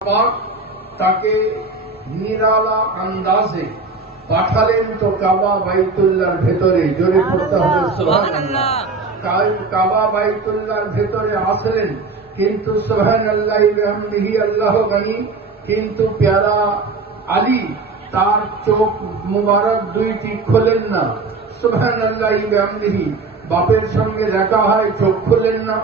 পাক তাকে নিরালা আন্দাজে পাঠালেন তো কাবা বাইতুল্লাহর ভেতরে। জোরে পড়তে হবে সুবহানাল্লাহ। কাবা বাইতুল্লাহর ভেতরে আসলেন, কিন্তু সুবহানাল্লাহ বিহামদিহি আল্লাহু গনি, কিন্তু প্যারা আলী তার চোখ মুবারক দুইটি খোলেন না। সুবহানাল্লাহ বিহামদিহি বাপের সঙ্গে দেখা হয়, চোখ খোলেন না।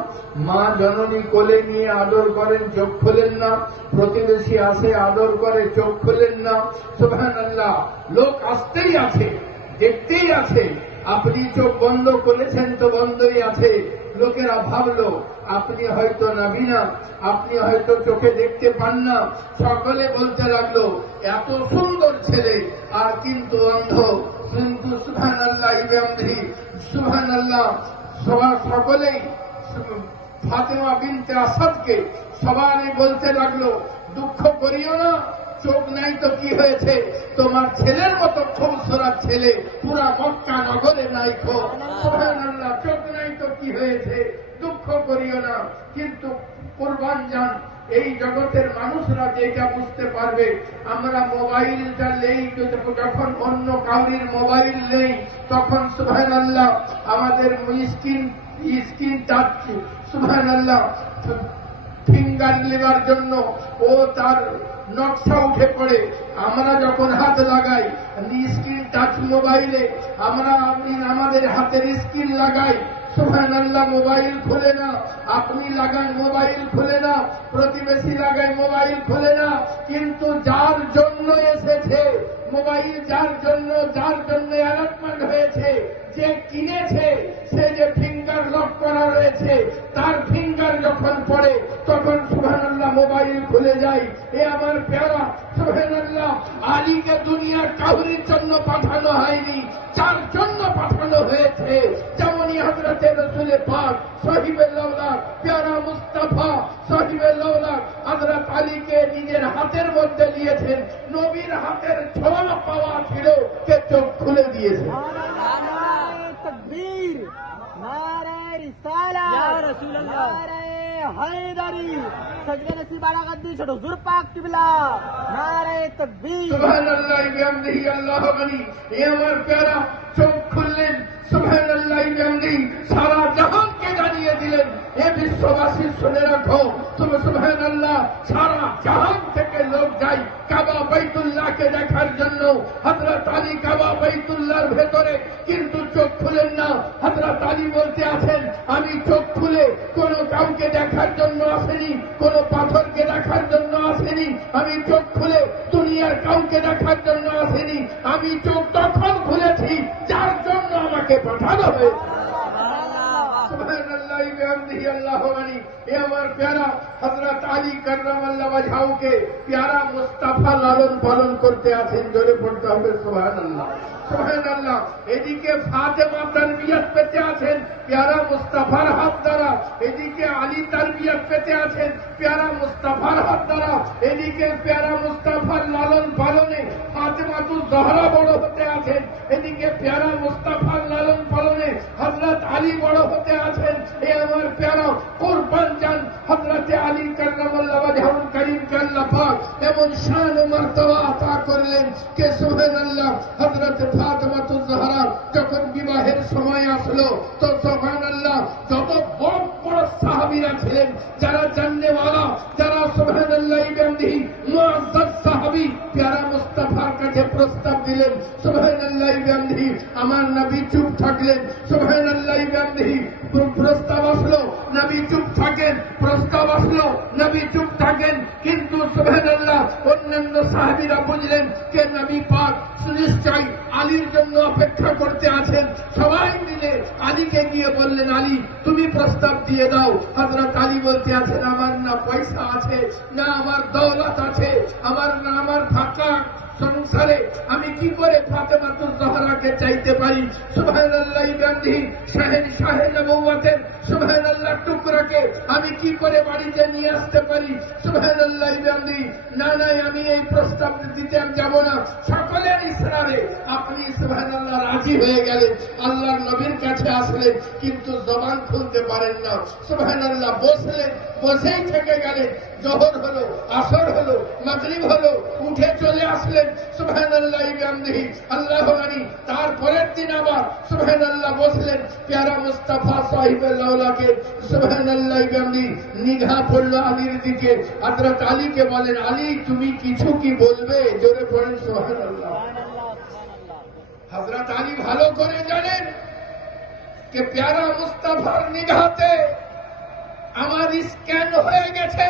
মা জননী কোলে নিয়ে আদর করেন, চোখ খোলেন না। প্রতিবেশী আসে আদর করে, চোখ খোলেন না। সুবহানাল্লাহ, লোক আসতেই আছে, দেখতেই আছে, আপনি চোখ বন্ধ করেছেন তো বন্ধই আছে। লোকেরা ভাবলো আপনি হয়তো নবী না, আপনি হয়তো চোখে দেখতে পান না। সকলে বলতে লাগলো এত সুন্দর ছেলে আর কিন্তু অন্ধ। কিন্তু সুবহানাল্লাহ বিহামদিহি সুবহানাল্লাহ, সকলেই ফাতেমা বিনতে আসাদকে সবাই বলতে লাগলো দুঃখ করিও না, চোখ নাই তো কি হয়েছে, তোমার ছেলের মতো খুবসুরত ছেলে পুরা মক্কা নগরে নাই খো। সুবহানাল্লাহ, চোখ নাই তো কি হয়েছে, দুঃখ করিও না। কিন্তু কুরবান যান, এই জগতের মানুষরা যেটা বুঝতে পারবে, আমরা মোবাইলটা নেই, যখন অন্য কাউরির মোবাইল নেই তখন সুবহানাল্লাহ আমাদের স্ক্রিন টাচ সুবহানাল্লাহ ফিঙ্গার নেবার জন্য ও তার নকশা উঠে পড়ে। আমরা যখন হাত লাগাই স্ক্রিন টাচ মোবাইলে, আমরা আমাদের হাতের স্ক্রিন লাগাই, সুবহানাল্লাহ মোবাইল খুলে না। আপনি লাগান মোবাইল খুলে না, প্রতিবেশী লাগায় মোবাইল খুলে না। কিন্তু যার জন্য এসেছে মোবাইল, যার জন্য অ্যালার্টমেন্ট হয়েছে, যে কিনেছে, সে যে ফিঙ্গার লক করা রয়েছে, তার ফিঙ্গার যখন পড়ে তখন সুবহানাল্লাহ মোবাইল খুলে যায়। এ আমার প্যারা সুবহানাল্লাহ, আলীকে দুনিয়ার কাউরির জন্য পাঠানো হয়নি, যার জন্য পাঠানো হয়েছে। যেমনই হযরতে রাসূল পাক সাহিবে লাওলাক প্যারা মুস্তাফা সাহিবে লাওলাক হযরত আলীকে নিজের হাতের মধ্যে নিয়েছেন, নবীর হাতের ছোঁয়া পাওয়া ছিল, কে চোখ খুলে দিয়েছে। तकबीर, नारे रिसालत, या रसूल अल्लाह, नारे हैदरी, सजदे नसीब आला गद्दी छोड़ो, हुजूर पाक किबला, नारे तकबीर। সুবহানাল্লাহ বিহামদিহি আল্লাহু গনি। এ আমার প্যারা চোখ খুললেন, সুবহানাল্লাহ বিহামদিহি সারা জাহানকে জানিয়ে দিলেন, এ বিশ্ববাসী শুনে রাখো, তুমি সুবহানাল্লাহ সারা জাহান থেকে লোক যায় কাবা বাইতুল্লাহকে দেখার জন্য। হযরত আলী কাবা বাইতুল্লাহর ভেতরে, কিন্তু চোখ খুলেন না। হযরত আলী বলতে আছেন আমি চোখ খুলে কোন কাউকে দেখার জন্য আসেনি, কোন পাথরকে দেখার জন্য আসেনি, আমি চোখ খুলে দুনিয়ার কাউকে দেখার জন্য আসেনি। আমি চোখ তখন খুলেছি যার জন্য আমাকে পাঠানো হয়েছে। সুবহানাল্লাহ বিহামদিহি আল্লাহু গনি। এ আমার প্যারা হযরত আলী কাররামাল্লাহু ওয়াজহাহুকে প্যারা মুস্তাফা লালন পালন করতে আছেন। জোরে পড়তে হবে সুবহানাল্লাহ সুবহানাল্লাহ। এদিকে ফাতেমা তারবিয়ত পেতে আছেন প্যারা মুস্তাফার হাত দ্বারা, এদিকে আলী তারবিয়ত পেতে আছেন প্যারা মুস্তাফার হাত দ্বারা, এদিকে প্যারা মুস্তাফার লালন পালনে ফাতেমাতুজ জহরা বড় হতে আছেন, এদিকে প্যারা মুস্তাফার লালন পালনে হযরত আলী বড় হতে আছেন। এ আমার প্যারা কুরবান যান, হযরতে আলী কাররামাল্লাহু ওয়াজহুল কারীমকে আল্লাহ পাক এমন শান ও মার্তবা আতা করলেন যে সুবহানাল্লাহ হযরতে ফাতেমাতুজ জহরা যখন বিবাহের সময় আসলো তো সুবহানাল্লাহ যত বড় বড় সাহাবীরা ছিলেন, যারা জাননেওয়ালা, যারা সুবহানাল্লাহ বিহামদিহি মুআজ্জাজ সাহাবী, প্যারা মুস্তাফার কাছে প্রস্তাব দিলেন। সুবহানাল্লাহ বিহামদিহি আমার নবী চুপ থাকলেন। সুবহানাল্লাহ বিহামদিহি প্রস্তাব আসলো, নবী চুপ থাকেন, প্রস্তাব আসলো, নবী চুপ থাকেন। কিন্তু সুবহানাল্লাহ অন্যান্য সাহাবীরা বুঝলেন যে নবী পাক নিশ্চয়ই আলীর জন্য অপেক্ষা করতে আছেন। সবাই মিলে আলীকে গিয়ে বললেন আলী তুমি প্রস্তাব দিয়ে দাও। হযরত আলী বলতে আছেন আমার না পয়সা আছে, না আমার দৌলত আছে, আমার ফাঁকা সংসারে আমি কি করে ফাতেমাতুজ জহরাকে চাইতে পারি? সুবহানাল্লাহ গান্ধী শাহে নবুওয়াতের সুবহানাল্লাহ টুকরাকে আমি কি করে বাড়িতে নিয়ে আসতে পারি? সুবহানাল্লাহ গান্ধী না নাই আমি এই প্রস্তাব দিতে যাব না। সকলের ইশারায় আপনি সুবহানাল্লাহ রাজি হয়ে গেলেন, আল্লাহর নবীর কাছে আসলেন, কিন্তু জবান খুলতে পারেন না। সুবহানাল্লাহ বসলেন, বসেই থেকে গেলেন। জোহর হলো, আসর হলো, মাগরিব হলো, উঠে চলে আসলেন। সুবহানাল্লাহ গান্ধী আল্লাহ মানি। তারপরের দিন আবার সুবহানাল্লাহ বসলেন। প্যারা মুস্তাফা সাহিবের লাউলাকে সুবহানাল্লাহ গান্ধী নিগাহ পড়লো আলীর দিকে। হযরত আলীকে বলেন, আলী তুমি কিছু কি বলবে? জোরে পড়েন সুবহানাল্লাহ। হযরত আলী ভালো করে জানেন যে প্যারা মুস্তাফার নিগাহতে আমার স্ক্যান হয়ে গেছে।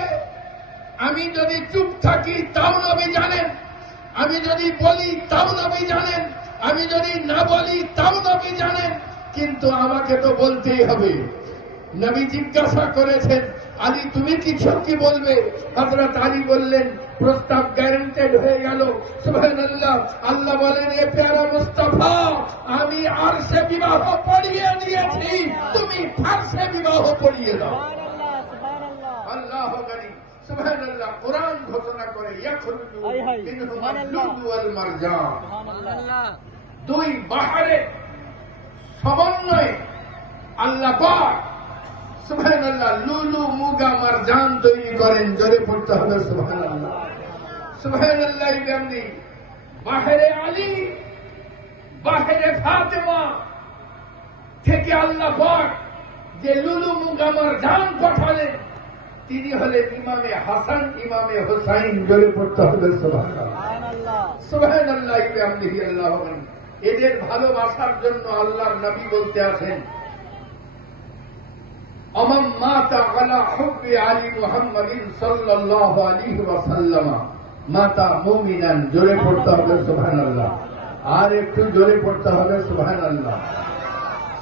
আমি যদি চুপ থাকি তাও নবী জানেন, আমি যদি বলি তাও নবী জানেন, আমি যদি না বলি তাও নবী জানেন, কিন্তু আমাকে তো বলতেই হবে। নবী জিজ্ঞাসা করেছেন, আলী তুমি কিছু কি বলবে? হযরত আলী বললেন, প্রস্তাব গ্যারান্টেড হয়ে গেল। সুবহানাল্লাহ। আল্লাহ বলেন, এ প্যারা মুস্তাফা আমি আরশে বিবাহ পড়িয়ে দিয়েছি, তুমি ফারশে বিবাহ পড়িয়ে দাও। আল্লাহ গনি সুবহানাল্লাহ। কোরআন ঘোষণা করে ইয়াখরুজু মিনহুমাল লুলু ওয়াল মারজান। সুবহানাল্লাহ। দুই বাহারে সমন্বয়ে আল্লাহ পাক সুবহানাল্লাহ লুলু মুগা মারজান তৈরি করেন। জোরে পড়তে হবে সুবহানাল্লাহ। সুবহানাল্লাহ গান্ধী বাহিরে আলী বাহিরে ফাতেমা থেকে আল্লাহ পাক যে লুলু মুগা মারজান পাঠালেন তিনি হলেন ইমামে হাসান, ইমামে হুসাইন। জোরে পড়তে হবে সুবহানাল্লাহ। সুবহানাল্লাহ গান্ধী আল্লাহ। এদের ভালোবাসার জন্য আল্লাহর নবী বলতে আছেন, অমান মাতা আলা হুব্বি আলী মুহাম্মাদিন সাল্লাল্লাহু আলাইহি ওয়াসাল্লাম মাতা মুমিনান। জোরে পড়তে হবে সুবহানাল্লাহ। আর একটু জোরে পড়তে হবে সুবহানাল্লাহ।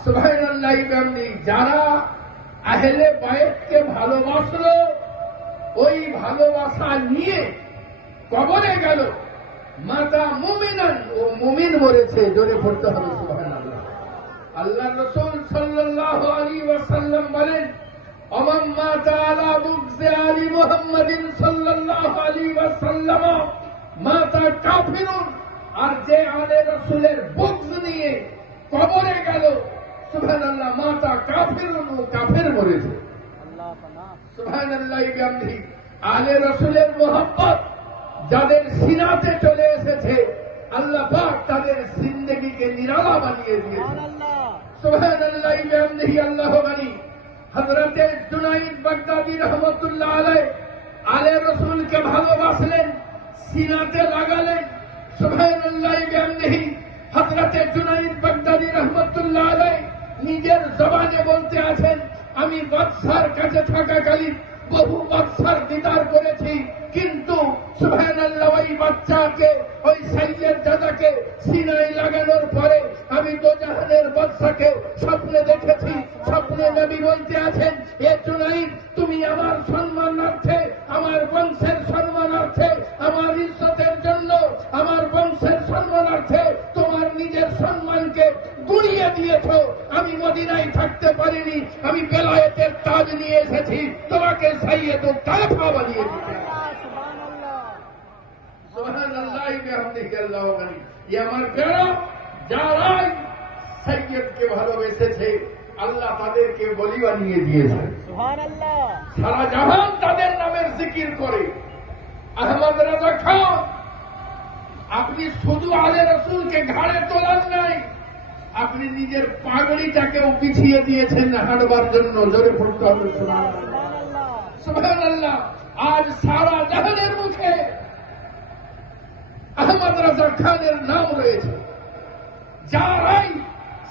সুবহানাল্লাহ গান্ধী যারা আহলে বায়তকে ভালোবাসলো, ওই ভালোবাসা নিয়ে কবরে গেল, মাতা মুমিনান, ও মুমিন মরেছে। জোরে পড়তে হবে সুবহানাল্লাহ। আল্লাহ রাসূল সাল্লাল্লাহু আলাইহি ওয়াসাল্লাম বলেন, অমান মাতা আলা বুগযি আলী মুহাম্মাদিন সাল্লাল্লাহু আলাইহি ওয়াসাল্লাম মাতা কাফিরুন। আর যে আলে রাসূলের বুগয নিয়ে কবরে গেল সুবহানাল্লাহ, মাতা কাফিরুন, ও কাফের মরেছে। আল্লাহ পানাহ। সুবহানাল্লাহ গান্ধী আলে রাসূলের মোহাব্বত যাদের সিনাতে চলে এসেছে আল্লাহ পাক তাদের জিন্দেগিকে নিরালা বানিয়ে দিয়েছে। সুবহানাল্লাহ গান্ধী আল্লাহ মানি। হযরতে জুনাইদ বাগদাদী রহমাতুল্লাহ আলাইহি আলে রাসূলকে ভালোবাসলেন, সিনাতে লাগালেন। সুবহানাল্লাহ গান্ধী হযরতে জুনাইদ বাগদাদী রহমাতুল্লাহ আলাইহি নিজের জবানে বলতে আছেন, আমি বাদশার কাছে থাকাকালীন বহু বাদশার দিদার করেছি, কিন্তু সুবহানাল্লাহ ওই বাচ্চাকে, ওই সাইয়েদ দাদাকে সিনায় লাগানোর পরে আমি দোজাহানের বাদশাকে স্বপ্নে দেখেছি। স্বপ্নে নবী বলতে আছেন, এ জুনাইদ তুমি আমার সম্মানার্থে, আমার বংশের সম্মানার্থে, আমার ইজ্জতের জন্য, আমার বংশের সম্মানার্থে তোমার নিজের সম্মানকে গুড়িয়ে দিয়েছ। আমি মদিনায় থাকতে পারিনি, আমি বেলায়েতের তাজ নিয়ে এসেছি, তোমাকে সাইয়েদুল তায়েফা বানিয়ে দিতে। সুবহানাল্লাহ বিহামদিহি আল্লাহু আকবার। এই আমার প্রিয় যারাই সাইয়েদকে ভালোবেসেছে আল্লাহ তাদেরকে বলি বানিয়ে দিয়েছে। সুবহানাল্লাহ। সারা জাহান তাদের নামের জিকির করে। আহমদ রাজা খান আপনি শুধু আলে রাসূলকে ঘাড়ে তোলান নাই, আপনি নিজের পাগড়িটাকেও পিছিয়ে দিয়েছেন হাঁটবার জন্য। জোরে পড়তে হবে সুবহানাল্লাহ। সুবহানাল্লাহ। আজ সারা জাহানের মুখে আহমদ রাজা খানের নাম রয়েছে। যারাই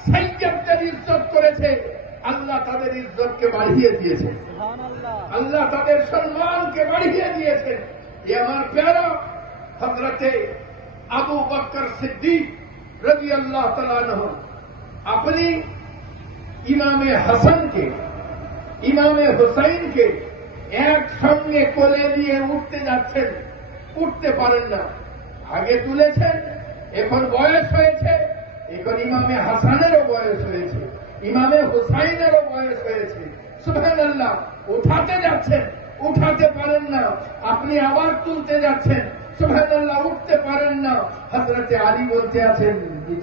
সাইয়েদদের ইজ্জত করেছে আল্লাহ তাদের ইজ্জতকে বাড়িয়ে দিয়েছে, আল্লাহ তাদের সম্মানকে বাড়িয়ে দিয়েছে। এ আমার প্যারা হযরতে আবু বকর সিদ্দিক রাদিয়াল্লাহু তাআলা আনহু अपनी ইমামে হাসানকে, ইমামে হুসাইনকে একসঙ্গে কোলে নিয়ে উঠতে যাচ্ছেন, উঠতে পারেন না। আগে তুলেছেন, এখন বয়স হয়েছে, এখন ইমামে হাসানেরও বয়স হয়েছে, ইমামে হুসাইনেরও বয়স হয়েছে। সুবহানাল্লাহ, উঠাতে যাচ্ছেন, উঠাতে পারেন না, আপনি আবার তুলতে যাচ্ছেন, সুবহানাল্লাহ, উঠতে পারেন না। হযরতে আলী বলতে আছেন,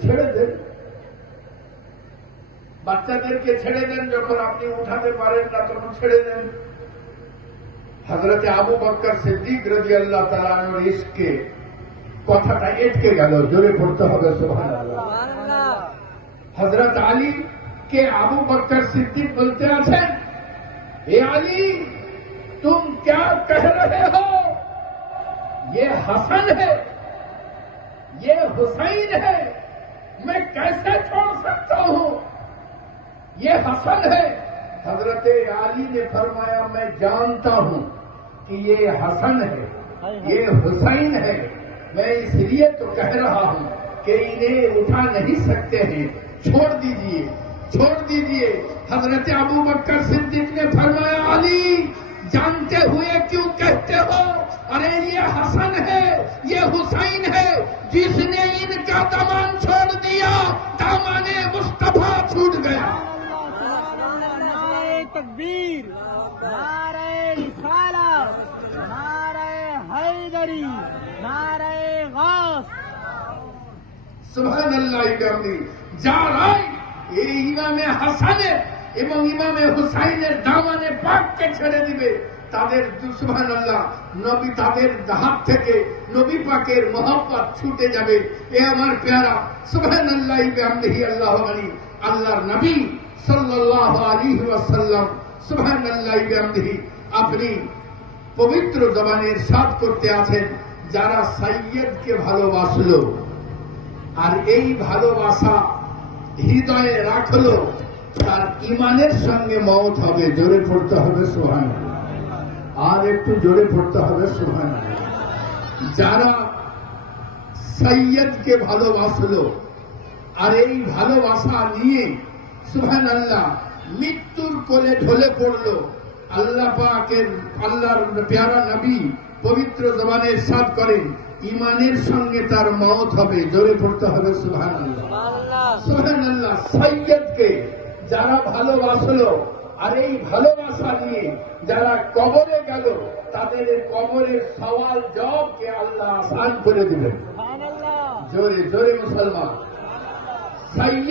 ছেড়ে দেন, বাচ্চাদেরকে ছেড়ে দেন, যখন আপনি উঠাতে পারেন না তখন ছেড়ে দেন। হযরতে আবু বকর সিদ্দিক রাদিয়াল্লাহু তাআলা আনহুর ইশকে কথাটা এটকে গেল, জোরে পড়তে হবে সুবহানাল্লাহ। হযরত আলী কে আবু বকর सिद्दीक बोलते आছেন, ए अली तुम क्या कह रहे हो, ये हसन है, ये हुसैन है, मैं कैसे छोड़ सकता हूं, ये हसन है। हजरत अली ने फरमाया, मैं जानता हूं कि ये हसन है, ये हुसैन है, मैं इसलिए तो कह रहा हूं कि इन्हें उठा नहीं सकते हैं, छोड़ दीजिए, छोड़ दीजिए। हजरत अबू बकर सिद्दीक ने फरमाया, अली जानते हुए क्यों कहते हो, अरे ये हसन है, ये हुसैन है, जिसने इनका दामन छोड़ दिया दामने मुस्तफा छूट गया। नारे तकबीर, नारे रिसालत, नारे हैदरी, नारे गास। সুবহানাল্লাহ। যারাই এই ইমামে হাসানে এবং ইমামে হুসাইনের দামানে পাককে ছেড়ে দিবে, তাদের সুবহানাল্লাহ নবী, তাদের হাত থেকে নবী পাকের মহব্বত ছুটে যাবে। এ আমার প্যারা সুবহানাল্লাহ বিহামদিহি আল্লাহু আলী, আল্লাহর নবী সাল্লাল্লাহু আলাইহি ওয়াসাল্লাম সুবহানাল্লাহ বিহামদিহি আপনি পবিত্র জবানে ইরশাদ করতে আছেন, যারা সাইয়্যদকে ভালোবাসলো আর এই ভালোবাসা হৃদয়ে রাখলো, তার ইমানের সঙ্গে মওত হবে। জোরে পড়তে হবে সুবহানাল্লাহ, আর একটু জোরে পড়তে হবে সুবহানাল্লাহ। যারা সৈয়দকে ভালোবাসলো আর এই ভালোবাসা নিয়ে সুবহানাল্লাহ মৃত্যুর কোলে ঢলে পড়লো, আল্লাহ পাকের, আল্লাহর প্যারা নবী পবিত্র জবানে ইরশাদ করেন, ইমানের সঙ্গে তার মওত হবে। জোরে পড়তে হবে সুবহানাল্লাহ, সুবহানাল্লাহ। সৈয়দকে যারা ভালোবাসলো আর এই ভালোবাসা নিয়ে যারা কবরে গেল, তাদের কবরের সওয়াল জবাবকে আল্লাহ আসান করে দিবেন। জোরে জোরে মুসলমান। সৈয়দ